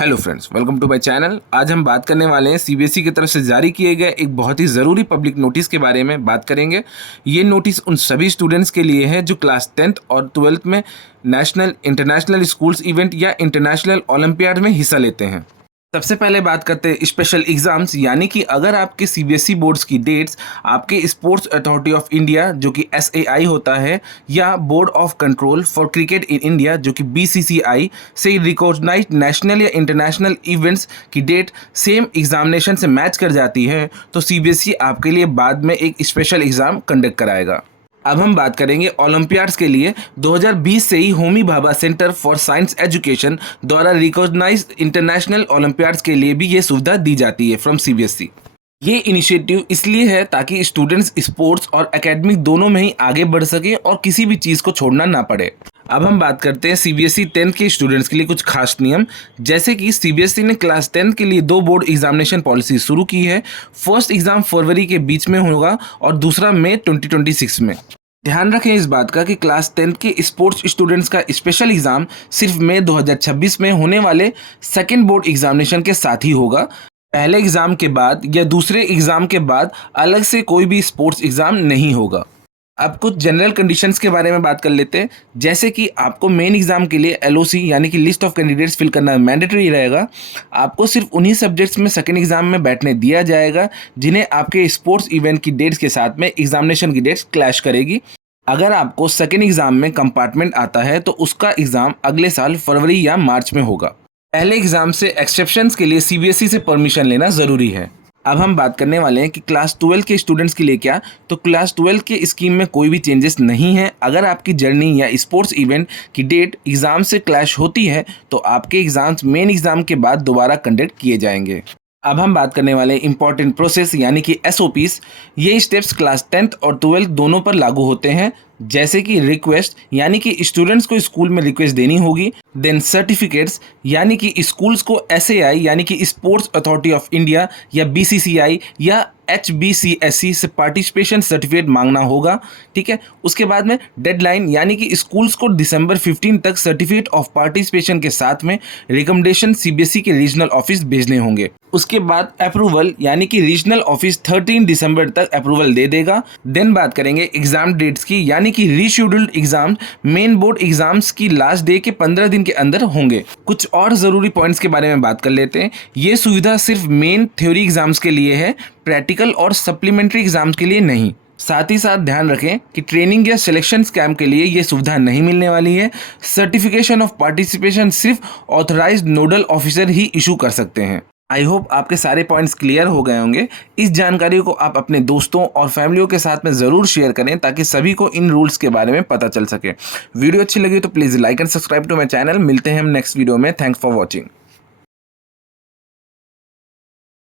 Hello friends, welcome to my channel. आज हम बात करने वाले हैं सीबीएसई की तरफ से जारी किए गए एक बहुत ही ज़रूरी पब्लिक नोटिस के बारे में बात करेंगे। ये नोटिस उन सभी स्टूडेंट्स के लिए है जो क्लास 10th और 12th में नेशनल इंटरनेशनल स्कूल्स इवेंट या इंटरनेशनल ओलंपियाड में हिस्सा लेते हैं। सबसे पहले बात करते हैं स्पेशल एग्जाम्स, यानी कि अगर आपके सीबीएसई बोर्ड्स की डेट्स आपके स्पोर्ट्स अथॉरिटी ऑफ इंडिया जो कि एसएआई होता है या board of control for cricket in India जो कि बीसीसीआई से रिकॉग्नाइज्ड नेशनल या इंटरनेशनल इवेंट्स की डेट सेम एग्जामिनेशन से मैच कर जाती है तो सीबीएसई आपके लिए बाद में एक स्पेशल एग्ज़ाम कंडक्ट कराएगा। अब हम बात करेंगे ओलंपियाड्स के लिए। 2020 से ही Homi Bhabha centre for science education द्वारा रिकॉग्नाइज्ड इंटरनेशनल ओलंपियाड्स के लिए भी ये सुविधा दी जाती है फ्रॉम सीबीएसई। ये इनिशिएटिव इसलिए है ताकि स्टूडेंट्स स्पोर्ट्स और एकेडमिक दोनों में ही आगे बढ़ सकें और किसी भी चीज़ को छोड़ना ना पड़े। अब हम बात करते हैं सीबीएसई 10th के स्टूडेंट्स के लिए कुछ खास नियम, जैसे कि सीबीएसई ने क्लास 10 के लिए 2 बोर्ड एग्जामिनेशन पॉलिसी शुरू की है। फर्स्ट एग्जाम फरवरी के बीच में होगा और दूसरा मई 2026 में। ध्यान रखें इस बात का कि क्लास 10th के स्पोर्ट्स स्टूडेंट्स का स्पेशल एग्जाम सिर्फ मई 2026 में होने वाले सेकेंड बोर्ड एग्जामिनेशन के साथ ही होगा। पहले एग्जाम के बाद या दूसरे एग्जाम के बाद अलग से कोई भी स्पोर्ट्स एग्जाम नहीं होगा। अब कुछ जनरल कंडीशंस के बारे में बात कर लेते हैं, जैसे कि आपको मेन एग्जाम के लिए एलओसी यानी कि लिस्ट ऑफ कैंडिडेट्स फिल करना मैंडेटरी रहेगा। आपको सिर्फ उन्हीं सब्जेक्ट्स में सेकंड एग्जाम में बैठने दिया जाएगा जिन्हें आपके स्पोर्ट्स इवेंट की डेट्स के साथ में एग्जामिनेशन की डेट्स क्लैश करेगी। अगर आपको सेकेंड एग्जाम में कंपार्टमेंट आता है तो उसका एग्जाम अगले साल फरवरी या मार्च में होगा। पहले एग्जाम से एक्सेप्शंस के लिए सीबीएसई से परमिशन लेना ज़रूरी है। अब हम बात करने वाले हैं कि क्लास 12 के स्टूडेंट्स के लिए क्या, तो क्लास 12 के स्कीम में कोई भी चेंजेस नहीं है। अगर आपकी जर्नी या स्पोर्ट्स इवेंट की डेट एग्ज़ाम से क्लैश होती है तो आपके एग्ज़ाम्स मेन एग्ज़ाम के बाद दोबारा कंडक्ट किए जाएंगे। अब हम बात करने वाले इंपॉर्टेंट प्रोसेस यानी कि एसओपीस। ये स्टेप्स क्लास 10th और 12th दोनों पर लागू होते हैं, जैसे कि रिक्वेस्ट यानी कि स्टूडेंट्स को स्कूल में रिक्वेस्ट देनी होगी। देन सर्टिफिकेट्स यानी कि स्कूल्स को एसएआई यानी कि स्पोर्ट्स अथॉरिटी ऑफ इंडिया या बीसीसीआई या HBCSE से पार्टिसिपेशन सर्टिफिकेट मांगना होगा। ठीक है, उसके बाद में डेडलाइन यानी कि स्कूल्स को दिसंबर 15 तक सर्टिफिकेट ऑफ पार्टिसिपेशन के साथ में रिकमेंडेशन सीबीएसई के रीजनल ऑफिस भेजने होंगे। उसके बाद अप्रूवल यानी कि रीजनल ऑफिस 13 दिसंबर तक अप्रूवल दे देगा। देन बात करेंगे एग्जाम डेट्स की, यानी कि rescheduled exam main board exams की लास्ट डे के 15 दिन के अंदर होंगे। कुछ और ज़रूरी पॉइंट्स के बारे में बात कर लेते हैं। ये सुविधा सिर्फ मेन थ्योरी एग्जाम्स के लिए है, प्रैक्टिकल और सप्लीमेंट्री एग्जाम्स के लिए नहीं। साथ ही साथ ध्यान रखें कि ट्रेनिंग या सिलेक्शन कैंप के लिए ये सुविधा नहीं मिलने वाली है। सर्टिफिकेशन ऑफ पार्टिसिपेशन सिर्फ ऑथराइज्ड नोडल ऑफिसर ही इशू कर सकते हैं। आई होप आपके सारे पॉइंट्स क्लियर हो गए होंगे। इस जानकारी को आप अपने दोस्तों और फैमिलियों के साथ में ज़रूर शेयर करें ताकि सभी को इन रूल्स के बारे में पता चल सके। वीडियो अच्छी लगी तो please like and subscribe to my channel. मिलते हैं हम नेक्स्ट वीडियो में। Thanks for watching.